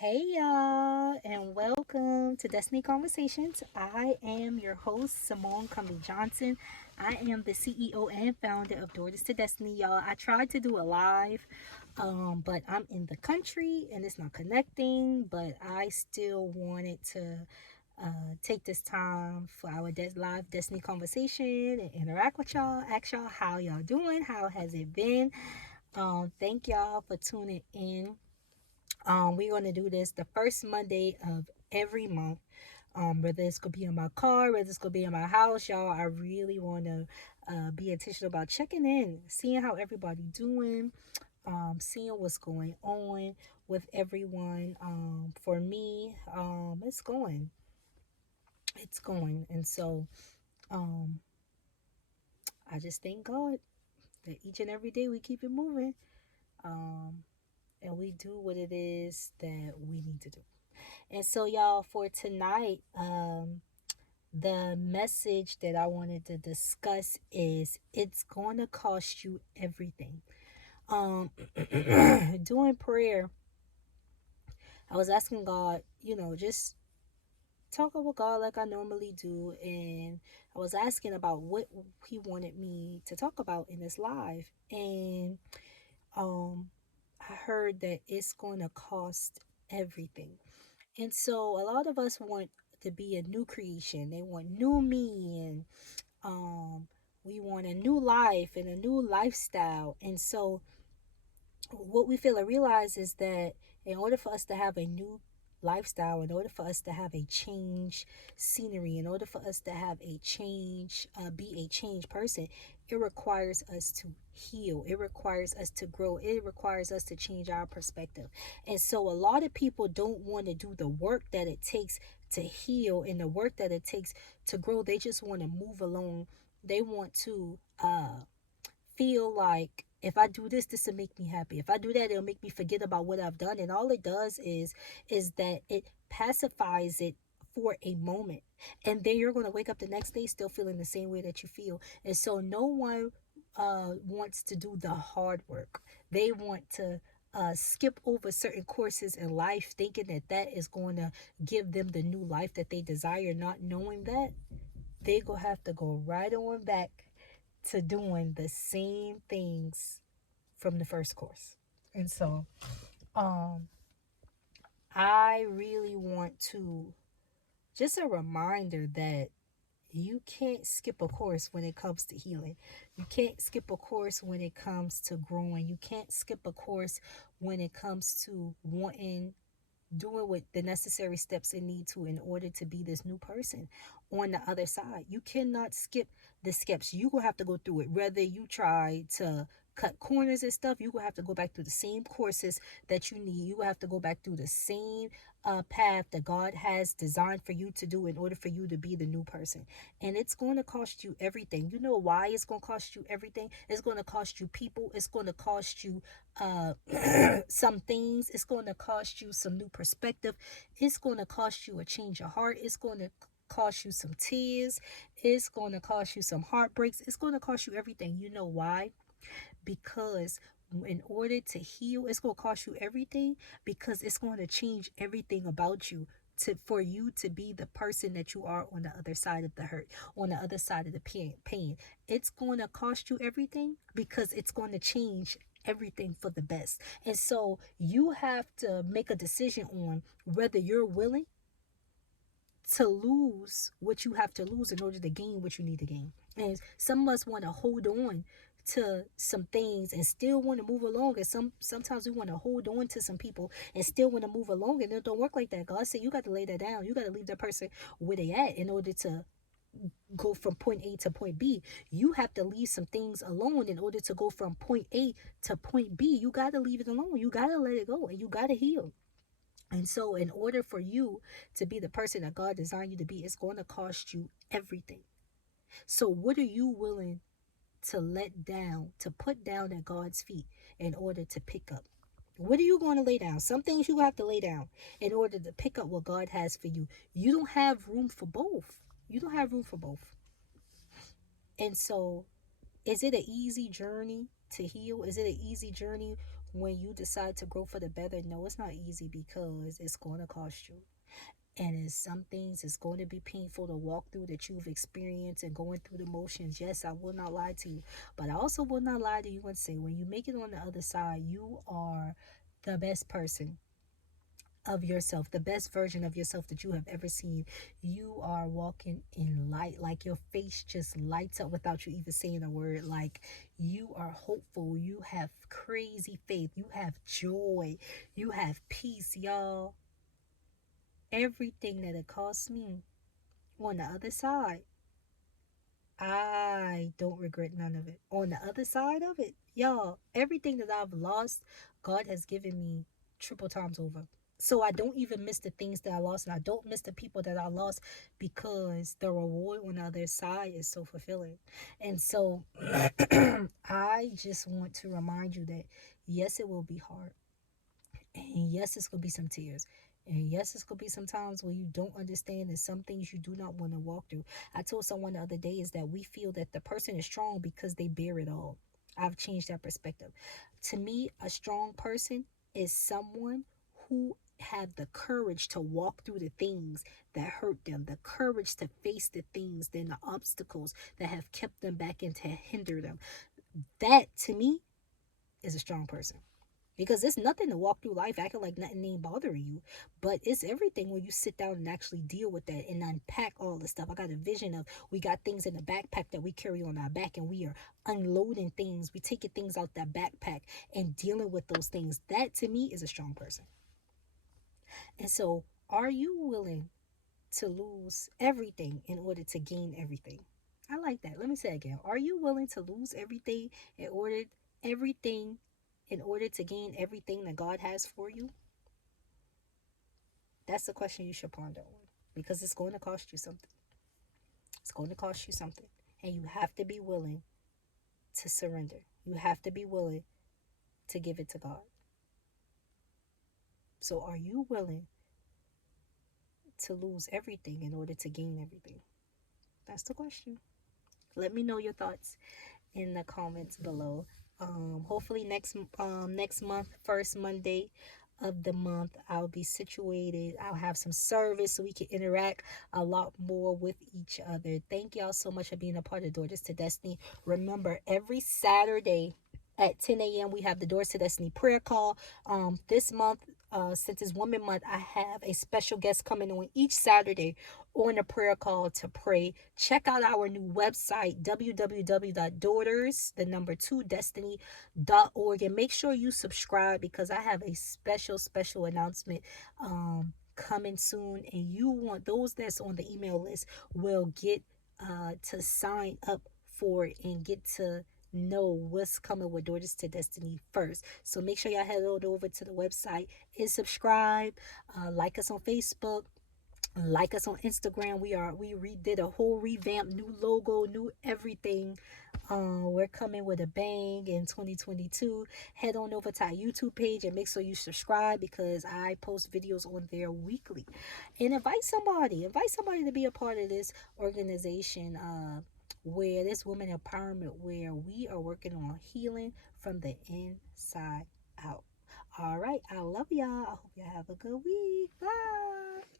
Hey y'all, and welcome to Destiny Conversations. I am your host, Simone Cumby Johnson. I am the CEO and founder of Daughters to Destiny, y'all. I tried to do a live, but I'm in the country and it's not connecting. But I still wanted to take this time for our live Destiny conversation and interact with y'all, ask y'all how y'all doing, how has it been. Thank y'all for tuning in. We're gonna do this the first Monday of every month. Whether it's gonna be in my car, whether it's gonna be in my house, y'all. I really wanna be intentional about checking in, seeing how everybody doing, seeing what's going on with everyone. For me, it's going, and so um, I just thank God that each and every day we keep it moving, um, and we do what it is that we need to do. And so, y'all, for tonight, the message that I wanted to discuss is it's going to cost you everything. Um, Doing prayer, I was asking God, just talking with God like I normally do. And I was asking about what He wanted me to talk about in this live. And um, I heard that it's going to cost everything. And so a lot of us want to be a new creation. They want new me and um we want a new life and a new lifestyle. And so what we fail to realize is that in order for us to have a new lifestyle, in order for us to have a change scenery, in order for us to have a change, be a changed person, it requires us to heal. It requires us to grow. It requires us to change our perspective. And so a lot of people don't want to do the work that it takes to heal and the work that it takes to grow. They just want to move along. They want to feel like if I do this, this will make me happy. If I do that, it'll make me forget about what I've done. And all it does is that it pacifies it for a moment. And then you're gonna wake up the next day still feeling the same way that you feel. And so no one wants to do the hard work. They want to skip over certain courses in life thinking that that is going to give them the new life that they desire, not knowing that they gonna have to go right on back to doing the same things from the first course. And so, um, I really want to just a reminder that you can't skip a course when it comes to healing. You can't skip a course when it comes to growing. You can't skip a course when it comes to wanting doing what the necessary steps it need to in order to be this new person on the other side. You cannot skip the steps. You will have to go through it. Whether you try to cut corners and stuff, you will have to go back through the same courses that you need. You will have to go back through the same path that God has designed for you to do in order for you to be the new person. And it's going to cost you everything. You know why it's going to cost you everything? It's going to cost you people. It's going to cost you uh, some things. It's going to cost you some new perspective. It's going to cost you a change of heart. It's going to cost you some tears. It's going to cost you some heartbreaks. It's going to cost you everything. You know why? Because in order to heal, it's going to cost you everything because it's going to change everything about you for you to be the person that you are on the other side of the hurt, on the other side of the pain. It's going to cost you everything because it's going to change everything for the best. And so you have to make a decision on whether you're willing to lose what you have to lose in order to gain what you need to gain. And some of us want to hold on to some things and still want to move along. And sometimes we want to hold on to some people and still want to move along. And it don't work like that. God said you got to lay that down. You got to leave that person where they at in order to go from point A to point B. You have to leave some things alone in order to go from point A to point B. You got to leave it alone. You got to let it go and you got to heal. And so, in order for you to be the person that God designed you to be, it's going to cost you everything. So, what are you willing to let down, to put down at God's feet in order to pick up? What are you going to lay down? Some things you have to lay down in order to pick up what God has for you. You don't have room for both. You don't have room for both. And so, is it an easy journey to heal? Is it an easy journey when you decide to grow for the better, no, it's not easy because it's going to cost you. And in some things, it's going to be painful to walk through that you've experienced and going through the motions. Yes, I will not lie to you. But I also will not lie to you and say, when you make it on the other side, you are the best person of yourself, the best version of yourself that you have ever seen. You are walking in light, like your face just lights up without you even saying a word. Like you are hopeful, you have crazy faith, you have joy, you have peace, y'all. Everything that it cost me on the other side, I don't regret none of it. On the other side of it, y'all, everything that I've lost, God has given me triple times over. So I don't even miss the things that I lost, and I don't miss the people that I lost because the reward on the other side is so fulfilling. And so I just want to remind you that yes, it will be hard. And yes, it's going to be some tears. And yes, it's going to be some times where you don't understand and some things you do not want to walk through. I told someone the other day is that we feel that the person is strong because they bear it all. I've changed that perspective. To me, a strong person is someone who have the courage to walk through the things that hurt them, the courage to face the things, then the obstacles that have kept them back and to hinder them. That to me is a strong person. Because it's nothing to walk through life acting like nothing ain't bothering you. But it's everything when you sit down and actually deal with that and unpack all the stuff. I got a vision of we got things in the backpack that we carry on our back and we are unloading things. We taking things out that backpack and dealing with those things. That to me is a strong person. And so are you willing to lose everything in order to gain everything? I like that. Let me say it again. Are you willing to lose everything in order to gain everything that God has for you? That's the question you should ponder on because it's going to cost you something. It's going to cost you something. And you have to be willing to surrender. You have to be willing to give it to God. So, are you willing to lose everything in order to gain everything? That's the question. Let me know your thoughts in the comments below. Hopefully next month, first Monday of the month, I'll be situated. I'll have some service so we can interact a lot more with each other. Thank y'all so much for being a part of Daughters to Destiny. Remember, every Saturday at 10 a.m. we have the Doors to Destiny prayer call. This month, since it's Women Month, I have a special guest coming on each Saturday on a prayer call to pray. Check out our new website, www.daughters, the number 2, destiny.org. And make sure you subscribe because I have a special announcement coming soon. And you want those that's on the email list will get to sign up for it and get to know what's coming with Daughters to Destiny first. So make sure y'all head on over to the website and subscribe. Like us on Facebook, like us on Instagram. We redid a whole revamp, new logo, new everything. We're coming with a bang in 2022. Head on over to our YouTube page and make sure you subscribe because I post videos on there weekly. And invite somebody to be a part of this organization. Where this women empowerment, where we are working on healing from the inside out. All right, I love y'all. I hope y'all have a good week. Bye.